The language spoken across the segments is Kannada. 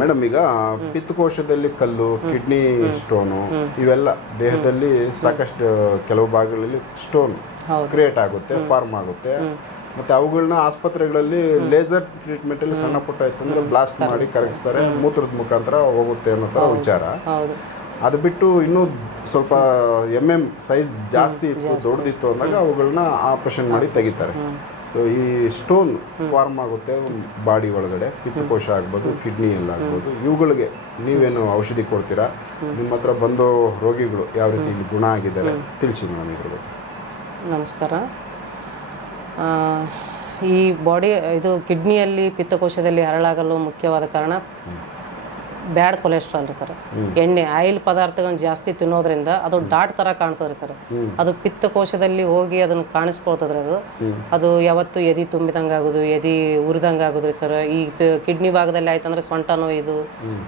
ಮೇಡಮ್ ಈಗ ಪಿತ್ತಕೋಶದಲ್ಲಿ ಕಲ್ಲು, ಕಿಡ್ನಿ ಸ್ಟೋನು ಇವೆಲ್ಲ ದೇಹದಲ್ಲಿ ಸಾಕಷ್ಟು ಕೆಲವು ಭಾಗಗಳಲ್ಲಿ ಸ್ಟೋನ್ ಕ್ರಿಯೇಟ್ ಆಗುತ್ತೆ, ಫಾರ್ಮ್ ಆಗುತ್ತೆ. ಮತ್ತೆ ಅವುಗಳನ್ನ ಆಸ್ಪತ್ರೆಗಳಲ್ಲಿ ಲೇಸರ್ ಟ್ರೀಟ್ಮೆಂಟ್ ಅಲ್ಲಿ ಸಣ್ಣ ಪುಟ್ಟ ಇತ್ತಂದ್ರೆ ಬ್ಲಾಸ್ಟ್ ಮಾಡಿ ಕರಗಿಸ್ತಾರೆ, ಮೂತ್ರದ ಮುಖಾಂತರ ಹೋಗುತ್ತೆ ಅನ್ನೋ ತರ ವಿಚಾರ. ಅದು ಬಿಟ್ಟು ಇನ್ನೂ ಸ್ವಲ್ಪ ಸೈಜ್ ಜಾಸ್ತಿ ಇತ್ತು, ದೊಡ್ಡದಿತ್ತು ಅಂದಾಗ ಅವುಗಳನ್ನ ಆಪರೇಷನ್ ಮಾಡಿ ತೆಗಿತಾರೆ. ಸೊ ಈ ಸ್ಟೋನ್ ಫಾರ್ಮ್ ಆಗುತ್ತೆ ಬಾಡಿ ಒಳಗಡೆ, ಪಿತ್ತಕೋಶ ಆಗ್ಬೋದು, ಕಿಡ್ನಿಯಲ್ಲಿ ಆಗ್ಬೋದು. ಇವುಗಳಿಗೆ ನೀವೇನು ಔಷಧಿ ಕೊಡ್ತೀರಾ? ನಿಮ್ಮ ಹತ್ರ ಬಂದು ರೋಗಿಗಳು ಯಾವ ರೀತಿ ಇಲ್ಲಿ ಗುಣ ಆಗಿದ್ದಾರೆ ತಿಳಿಸಿ ಮೇಡಮ್ ಇದ್ರ ಬಗ್ಗೆ. ನಮಸ್ಕಾರ. ಈ ಬಾಡಿ ಇದು ಕಿಡ್ನಿಯಲ್ಲಿ ಪಿತ್ತಕೋಶದಲ್ಲಿ ಹರಳಾಗಲು ಮುಖ್ಯವಾದ ಕಾರಣ ಬ್ಯಾಡ್ ಕೊಲೆಸ್ಟ್ರಾಲ್ ರೀ ಸರ್. ಎಣ್ಣೆ ಆಯಿಲ್ ಪದಾರ್ಥಗಳನ್ನ ಜಾಸ್ತಿ ತಿನ್ನೋದ್ರಿಂದ ಅದು ಡಾಟ್ ತರ ಕಾಣ್ತದ್ರಿ ಸರ್. ಅದು ಪಿತ್ತಕೋಶದಲ್ಲಿ ಹೋಗಿ ಅದನ್ನ ಕಾಣಿಸ್ಕೊಳ್ತದ್ರಿ. ಅದು ಯಾವತ್ತು ಎದಿ ತುಂಬಿದಂಗೆ ಆಗೋದು, ಎದಿ ಉರಿದಂಗೆ ಆಗೋದ್ರಿ ಸರ್. ಈ ಕಿಡ್ನಿ ಭಾಗದಲ್ಲಿ ಆಯ್ತಂದ್ರೆ ಸೊಂಟ ನೋಯ್ದು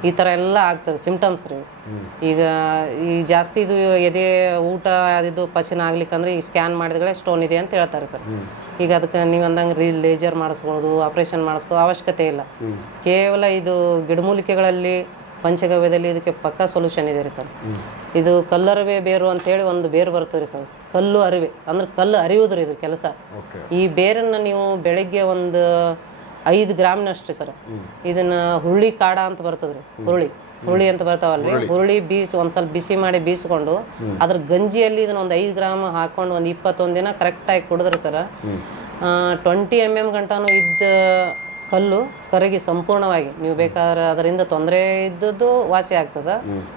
ಈ ತರ ಎಲ್ಲ ಆಗ್ತದೆ ಸಿಂಪ್ಟಮ್ಸ್ ರೀ. ಈಗ ಈ ಜಾಸ್ತಿ ಇದು ಎದೆ ಊಟ ಅದಿದ್ದು ಪಚನ ಆಗ್ಲಿಕ್ಕಂದ್ರೆ ಈ ಸ್ಕ್ಯಾನ್ ಮಾಡಿದ್ರೆ ಸ್ಟೋನ್ ಇದೆ ಅಂತ ಹೇಳ್ತಾರೆ ಸರ್. ಈಗ ಅದಕ್ಕೆ ನೀವು ಅಂದಂಗೆ ಲೇಜರ್ ಮಾಡಿಸ್ಕೊಳ್ಳೋದು, ಆಪರೇಷನ್ ಮಾಡಿಸ್ಕೊಳ್ಳೋದು ಅವಶ್ಯಕತೆ ಇಲ್ಲ. ಕೇವಲ ಇದು ಗಿಡಮೂಲಿಕೆಗಳಲ್ಲಿ ಪಂಚಗವ್ಯದಲ್ಲಿ ಇದಕ್ಕೆ ಪಕ್ಕಾ ಸೊಲ್ಯೂಷನ್ ಇದೆ ರೀ ಸರ್. ಇದು ಕಲ್ಲರಿವೆ ಬೇರು ಅಂತೇಳಿ ಒಂದು ಬೇರು ಬರ್ತದೆ ರೀ ಸರ್. ಕಲ್ಲು ಅರಿವೆ ಅಂದ್ರೆ ಕಲ್ಲು ಅರಿಯುವುದ್ರಿ ಇದು ಕೆಲಸ. ಈ ಬೇರನ್ನು ನೀವು ಬೆಳಗ್ಗೆ ಒಂದು 5 ಗ್ರಾಮ್ನಷ್ಟು ಸರ್. ಇದನ್ನ ಹುರುಳಿ ಕಾಡ ಅಂತ ಬರ್ತದ್ರಿ. ಹುರುಳಿ ಅಂತ ಬರ್ತಾವಲ್ರಿ, ಹುರುಳಿ ಒಂದ್ ಸ್ವಲ್ಪ ಬಿಸಿ ಮಾಡಿ ಬೀಸ್ಕೊಂಡು ಅದ್ರ ಗಂಜಿಯಲ್ಲಿ ಇದನ್ನ ಒಂದು 5 ಗ್ರಾಮ್ ಹಾಕೊಂಡು ಒಂದು 21 ದಿನ ಕರೆಕ್ಟಾಗಿ ಕುಡಿದ್ರಿ ಸರ್. 20 mm ಗಂಟನೂ ಇದ್ದ ಕಲ್ಲು ಕರಗಿ ಸಂಪೂರ್ಣವಾಗಿ ನೀವು ಬೇಕಾದ್ರೆ ಅದರಿಂದ ತೊಂದರೆ ಇದ್ದದ್ದು ವಾಸಿ ಆಗ್ತದ.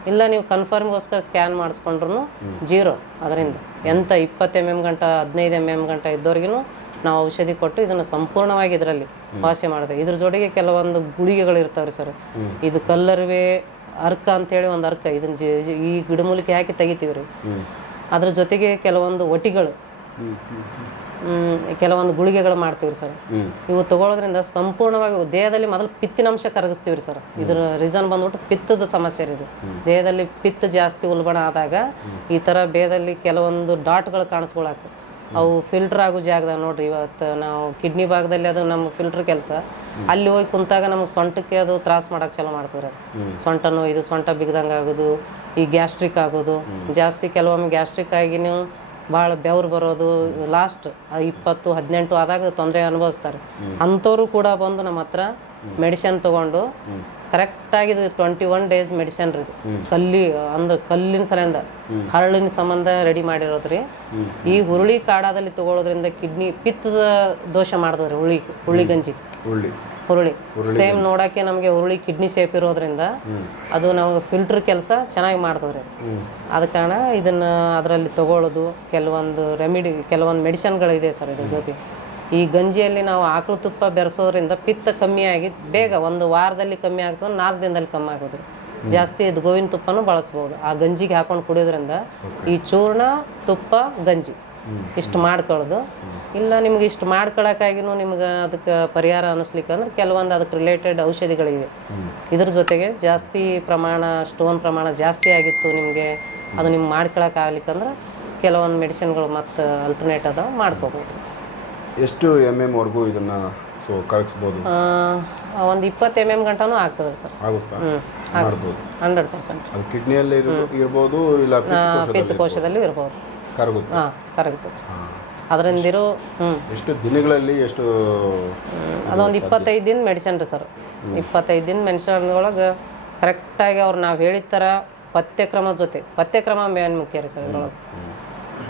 ಇಲ್ಲ ನೀವು ಕನ್ಫರ್ಮ್ಗೋಸ್ಕರ ಸ್ಕ್ಯಾನ್ ಮಾಡಿಸ್ಕೊಂಡ್ರು ಜೀರೋ ಅದರಿಂದ. ಎಂತ 20 mm ಗಂಟ 15 mm ಗಂಟ ಇದ್ದವ್ರಿಗೂ ನಾವು ಔಷಧಿ ಕೊಟ್ಟು ಇದನ್ನು ಸಂಪೂರ್ಣವಾಗಿ ಇದರಲ್ಲಿ ವಾಸಿ ಮಾಡಿದೆ. ಇದ್ರ ಜೊತೆಗೆ ಕೆಲವೊಂದು ಗುಳಿಗೆಗಳು ಇರ್ತಾವ್ರಿ ಸರ್. ಇದು ಕಲ್ಲರಿವೆ ಅರ್ಕ ಅಂತೇಳಿ ಒಂದು ಅರ್ಕ, ಇದನ್ನ ಈ ಗಿಡಮೂಲಿಕೆ ಹಾಕಿ ತೆಗಿತೀವಿ ರೀ. ಅದ್ರ ಜೊತೆಗೆ ಕೆಲವೊಂದು ಒಟಿಗಳು, ಕೆಲವೊಂದು ಗುಳಿಗೆಗಳು ಮಾಡ್ತೀವ್ರಿ ಸರ್. ಇವು ತಗೊಳ್ಳೋದ್ರಿಂದ ಸಂಪೂರ್ಣವಾಗಿ ದೇಹದಲ್ಲಿ ಮೊದಲು ಪಿತ್ತಿನಂಶ ಕರಗಿಸ್ತೀವ್ರಿ ಸರ್. ಇದ್ರ ರೀಸನ್ ಬಂದ್ಬಿಟ್ಟು ಪಿತ್ತದ ಸಮಸ್ಯೆ ಇದು. ದೇಹದಲ್ಲಿ ಪಿತ್ತ ಜಾಸ್ತಿ ಉಲ್ಬಣ ಆದಾಗ ಈ ತರ ದೇಹದಲ್ಲಿ ಕೆಲವೊಂದು ಡಾಟ್ಗಳು ಕಾಣಿಸ್ಕೊಳಕ ಅವು ಫಿಲ್ಟರ್ ಆಗೋ ಜಾಗದಾಗ ನೋಡ್ರಿ. ಇವತ್ತು ನಾವು ಕಿಡ್ನಿ ಭಾಗದಲ್ಲಿ ಅದು ನಮ್ಮ ಫಿಲ್ಟರ್ ಕೆಲಸ. ಅಲ್ಲಿ ಹೋಗಿ ಕುಂತಾಗ ನಮ್ಗೆ ಸೊಂಟಕ್ಕೆ ಅದು ತ್ರಾಸ ಮಾಡಕ್ ಚಲೋ ಮಾಡ್ತಾರೆ. ಸೊಂಟ ನೋಯ್ದು, ಸೊಂಟ ಬಿಗದಂಗೆ ಆಗೋದು, ಈ ಗ್ಯಾಸ್ಟ್ರಿಕ್ ಆಗೋದು ಜಾಸ್ತಿ. ಕೆಲವೊಮ್ಮೆ ಗ್ಯಾಸ್ಟ್ರಿಕ್ ಆಗಿ ನೀವು ಭಾಳ ಬೆವ್ರು ಬರೋದು, ಲಾಸ್ಟ್ 20-18 ಆದಾಗ ತೊಂದರೆ ಅನುಭವಿಸ್ತಾರೆ. ಅಂಥವ್ರು ಕೂಡ ಬಂದು ನಮ್ಮ ಹತ್ರ ಮೆಡಿಸಿನ್ ತಗೊಂಡು ಕರೆಕ್ಟಾಗಿ 21 days ಮೆಡಿಸಿನ್ ರೀ. ಕಲ್ಲಿನ ಸಲಿಂದ ಹರಳಿನ ಸಂಬಂಧ ರೆಡಿ ಮಾಡಿರೋದ್ರಿ. ಈ ಹುರುಳಿ ಕಾಡಾದಲ್ಲಿ ತಗೊಳ್ಳೋದ್ರಿಂದ ಕಿಡ್ನಿ ಪಿತ್ತದ ದೋಷ ಮಾಡ್ತದ್ರಿ. ಹುರುಳಿ ಗಂಜಿ, ಹುರುಳಿ ಸೇಮ್ ನೋಡಕ್ಕೆ ನಮಗೆ ಹುರುಳಿ ಕಿಡ್ನಿ ಶೇಪ್ ಇರೋದ್ರಿಂದ ಅದು ನಮಗೆ ಫಿಲ್ಟರ್ ಕೆಲಸ ಚೆನ್ನಾಗಿ ಮಾಡ್ತದ್ರಿ. ಆದ ಕಾರಣ ಇದನ್ನ ಅದರಲ್ಲಿ ತಗೊಳ್ಳೋದು. ಕೆಲವೊಂದು ಕೆಲವೊಂದು ಮೆಡಿಸಿನ್ಗಳಿದೆ ಸರ್ ಇದ್ರ ಜೊತೆ. ಈ ಗಂಜಿಯಲ್ಲಿ ನಾವು ಆಕಳು ತುಪ್ಪ ಬೆರೆಸೋದ್ರಿಂದ ಪಿತ್ತ ಕಮ್ಮಿಯಾಗಿ ಬೇಗ 1 ವಾರದಲ್ಲಿ ಕಮ್ಮಿ ಆಗ್ತದೆ, 4 ದಿನದಲ್ಲಿ ಕಮ್ಮಿ ಆಗೋದ್ರಿ. ಜಾಸ್ತಿ ಇದು ಗೋವಿನ ತುಪ್ಪನೂ ಬಳಸ್ಬೋದು. ಆ ಗಂಜಿಗೆ ಹಾಕೊಂಡು ಕುಡಿಯೋದ್ರಿಂದ ಈ ಚೂರ್ಣ, ತುಪ್ಪ, ಗಂಜಿ ಇಷ್ಟು ಮಾಡ್ಕೊಳ್ಳೋದು. ಇಲ್ಲ ನಿಮ್ಗೆ ಇಷ್ಟು ಮಾಡ್ಕೊಳಕ್ಕಾಗಿನೂ ನಿಮ್ಗೆ ಅದಕ್ಕೆ ಪರಿಹಾರ ಅನ್ನಿಸ್ಲಿಕ್ಕಂದ್ರೆ ಕೆಲವೊಂದು ಅದಕ್ಕೆ ರಿಲೇಟೆಡ್ ಔಷಧಿಗಳಿವೆ. ಇದ್ರ ಜೊತೆಗೆ ಜಾಸ್ತಿ ಪ್ರಮಾಣ ಸ್ಟೋನ್ ಪ್ರಮಾಣ ಜಾಸ್ತಿ ಆಗಿತ್ತು ನಿಮಗೆ, ಅದು ನಿಮ್ಗೆ ಮಾಡ್ಕೊಳಕ್ಕಾಗ್ಲಿಕ್ಕಂದ್ರೆ ಕೆಲವೊಂದು ಮೆಡಿಸಿನ್ಗಳು ಮತ್ತು ಅಲ್ಟರ್ನೇಟ್ ಅದಾವ, ಮಾಡ್ಕೋಬೋದು. ಎಷ್ಟು ವರೆಗೂ ಇದನ್ನ ಕರಗಿಸ್ಬೋದು? ಒಂದು 20 mm ಗಂಟನೂ ಆಗ್ತದೆ ಸರ್. ಆಗುತ್ತಾ? ಮಾಡ್ಬೋದು 100%. ಅದು ಕಿಡ್ನಿಯಲ್ಲಿ ಇರ್ಬೋದು, ಇಲ್ಲ ಪಿತ್ತಕೋಶದಲ್ಲಿ ಇರ್ಬೋದು. ಕರಗುತ್ತೆ? ಕರಗುತ್ತದೆ. ಅದರಿಂದಿರೋ ಎಷ್ಟು ದಿನಗಳಲ್ಲಿ ಎಷ್ಟು? ಅದೊಂದು 25 ದಿನ ಮೆಡಿಸಿನ್ ರೀ ಸರ್. 25 ದಿನ ಮೆಡಿಸಿನ್ ಒಳಗೆ ಕರೆಕ್ಟಾಗಿ ಅವ್ರು ನಾವು ಹೇಳಿದ ಥರ ಪಥ್ಯಕ್ರಮ ಜೊತೆ, ಪಥ್ಯಕ್ರಮ ಮೇನ್ ಮುಖ್ಯ ರೀ ಸರ್. ಇದ್ರೊಳಗೆ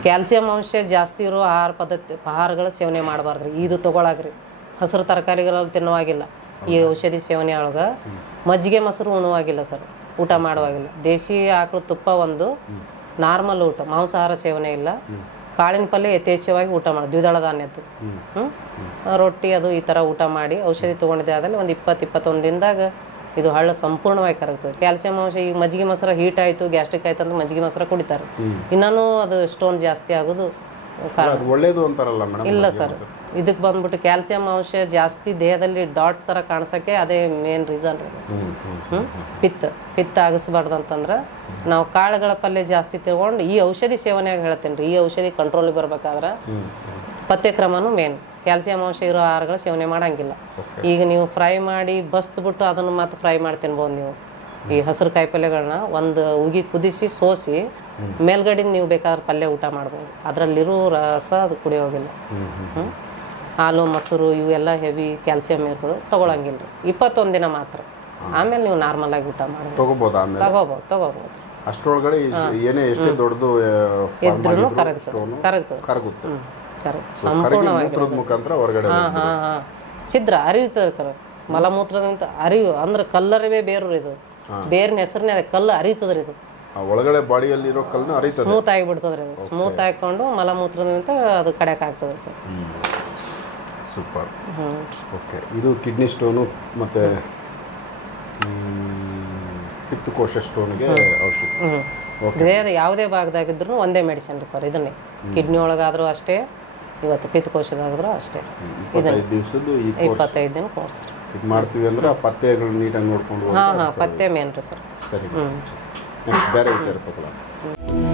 ಕ್ಯಾಲ್ಸಿಯಂ ಅಂಶ ಜಾಸ್ತಿ ಇರೋ ಆಹಾರಗಳ ಸೇವನೆ ಮಾಡಬಾರ್ದ್ರಿ. ಇದು ತಗೊಳಗ್ರಿ ಹಸಿರು ತರಕಾರಿಗಳಲ್ಲಿ ತಿನ್ನುವಾಗಿಲ್ಲ. ಈ ಔಷಧಿ ಸೇವನೆ ಒಳಗೆ ಮಜ್ಜಿಗೆ ಮೊಸರು ಉಣ್ಣುವಾಗಿಲ್ಲ ಸರ್, ಊಟ ಮಾಡುವಾಗಿಲ್ಲ. ದೇಸಿ ಆಕಳು ತುಪ್ಪ ಒಂದು, ನಾರ್ಮಲ್ ಊಟ, ಮಾಂಸಾಹಾರ ಸೇವನೆ ಇಲ್ಲ. ಕಾಳಿನ ಪಲ್ಯ ಯಥೇಚ್ಛವಾಗಿ ಊಟ ಮಾಡಿ, ದ್ವಿದಳ ಧಾನ್ಯದ್ದು ರೊಟ್ಟಿ ಅದು ಈ ಥರ ಊಟ ಮಾಡಿ ಔಷಧಿ ತೊಗೊಂಡಿದ್ದೆ ಆದಲ್ಲಿ ಒಂದು 20-21 ದಿನದಾಗ ಇದು ಹಳ್ಳ ಸಂಪೂರ್ಣವಾಗಿ ಕರಗ್ತದೆ. ಕ್ಯಾಲ್ಸಿಯಂ ಅಂಶ ಈಗ ಮಜ್ಜಿಗೆ ಮೊಸರು ಹೀಟ್ ಆಯಿತು, ಗ್ಯಾಸ್ಟ್ರಿಕ್ ಆಯ್ತು ಅಂತ ಮಜ್ಜಿಗೆ ಮೊಸರು ಕುಡಿತಾರೆ. ಇನ್ನೂ ಅದು ಸ್ಟೋನ್ ಜಾಸ್ತಿ ಆಗೋದು ಒಳ್ಳೇದು ಅಂತಾರಲ್ಲ ಮೇಡಮ್? ಇಲ್ಲ ಸರ್, ಇದಕ್ಕೆ ಬಂದ್ಬಿಟ್ಟು ಕ್ಯಾಲ್ಸಿಯಂ ಅಂಶ ಜಾಸ್ತಿ ದೇಹದಲ್ಲಿ ಡಾಟ್ ಥರ ಕಾಣಿಸೋಕ್ಕೆ ಅದೇ ಮೇನ್ ರೀಸನ್ ರೀ. ಪಿತ್ತ ಆಗಿಸ್ಬಾರ್ದು ಅಂತಂದ್ರೆ ನಾವು ಕಾಳುಗಳ ಪಲ್ಯ ಜಾಸ್ತಿ ತಗೊಂಡು ಈ ಔಷಧಿ ಸೇವನೆಯಾಗಿ ಹೇಳ್ತೇನೆ ರೀ. ಈ ಔಷಧಿ ಕಂಟ್ರೋಲಿಗೆ ಬರ್ಬೇಕಾದ್ರೆ ಪಥ್ಯಕ್ರಮನೂ ಮೇನ್. ಕ್ಯಾಲ್ಸಿಯಂ ಅಂಶ ಇರೋ ಆಹಾರಗಳು ಸೇವನೆ ಮಾಡಂಗಿಲ್ಲ. ಈಗ ನೀವು ಫ್ರೈ ಮಾಡಿ ಬಸ್ದ್ಬಿಟ್ಟು ಅದನ್ನು ಮತ್ತೆ ಫ್ರೈ ಮಾಡಿ ತಿನ್ಬೋದು. ನೀವು ಈ ಹಸಿರು ಕಾಯಿಪಲ್ಯಗಳನ್ನ ಒಂದು ಉಗಿ ಕುದಿಸಿ ಸೋಸಿ ಮೇಲ್ಗಡೆ ನೀವು ಬೇಕಾದ್ರೆ ಪಲ್ಯ ಊಟ ಮಾಡ್ಬೋದು. ಅದರಲ್ಲಿರೋ ರಸ ಅದು ಕುಡಿಯೋಗಿಲ್ಲ. ಹಾಲು ಮೊಸರು ಇವೆಲ್ಲ ಹೆವಿ ಕ್ಯಾಲ್ಸಿಯಂ ಇರ್ತದೆ, ತೊಗೊಳಂಗಿಲ್ಲ ರೀ. 21 ದಿನ ಮಾತ್ರ. ಆಮೇಲೆ ನೀವು ನಾರ್ಮಲ್ ಆಗಿ ಊಟ ಮಾಡ್ಬೋದು, ತಗೋಬೋದು. ಅಷ್ಟರೊಳಗಡೆ ಏನೇ ಎಷ್ಟೇ ದೊಡ್ಡದು ಇದ್ರೂ ಕರಗುತ್ತೆ ಸಂಪೂರ್ಣವಾಗಿ ಮುಖಾಂತರ ಹೊರಗಡೆ ಛಿದ್ರ ಅರಿಯುತ್ತದೆ ಸರ್. ಮಲಮೂತ್ರದಿಂದ ಅರಿವು ಅಂದ್ರೆ ಕಲ್ಲರಿವೇ ಬೇರು ಇದು. ಬೇರಿನ ಹೆಸರನ್ನೇ ಅದೇ ಕಲ್ಲು ಅರಿಯುತ್ತದ್ರಿ. ಇದು ಒಳಗಡೆ ಬಾಡಿಯಲ್ಲಿ ಇರೋ ಕಲ್ಲನ್ನ ಅರಿಯುತ್ತದೆ, ಸ್ಮೂತ್ ಆಗಿಬಿಡ್ತದ್ರಿ. ಇದು ಸ್ಮೂತ್ ಹಾಕೊಂಡು ಮಲಮೂತ್ರದಿಂದ ಅದು ಕಡೆಕ್ ಆಗ್ತದೆ ಸರ್. ಸೂಪರ್. ಓಕೆ, ಇದು ಕಿಡ್ನಿ ಸ್ಟೋನು ಮತ್ತು ಪಿತ್ತಕೋಶ ಸ್ಟೋನ್ಗೆ ಔಷಧಿ. ದೇಹದ ಯಾವುದೇ ಭಾಗದಾಗಿದ್ರು ಒಂದೇ ಮೆಡಿಸಿನ್ ರೀ ಸರ್. ಇದನ್ನೇ ಕಿಡ್ನಿ ಒಳಗಾದ್ರೂ ಅಷ್ಟೇ, ಇವತ್ತು ಪಿತ್ತಕೋಶದಾಗಿದ್ರು ಅಷ್ಟೇ. 25 ದಿವಸದ್ದು 25 ದಿನ ಕೋರ್ಸ್ ಇದು ಮಾಡ್ತೀವಿ ಅಂದ್ರೆ ಆ ಪಥ್ಯಗಳು ನೀಟಾಗಿ ನೋಡ್ಕೊಂಡು ಪಥ್ಯ ಮೇನ್ ರೀ ಸರ್. ಸರಿ, ನೆಕ್ಸ್ಟ್ ಬೇರೆ ವಿಚಾರ ತಗೊಳ್ಳೋಣ.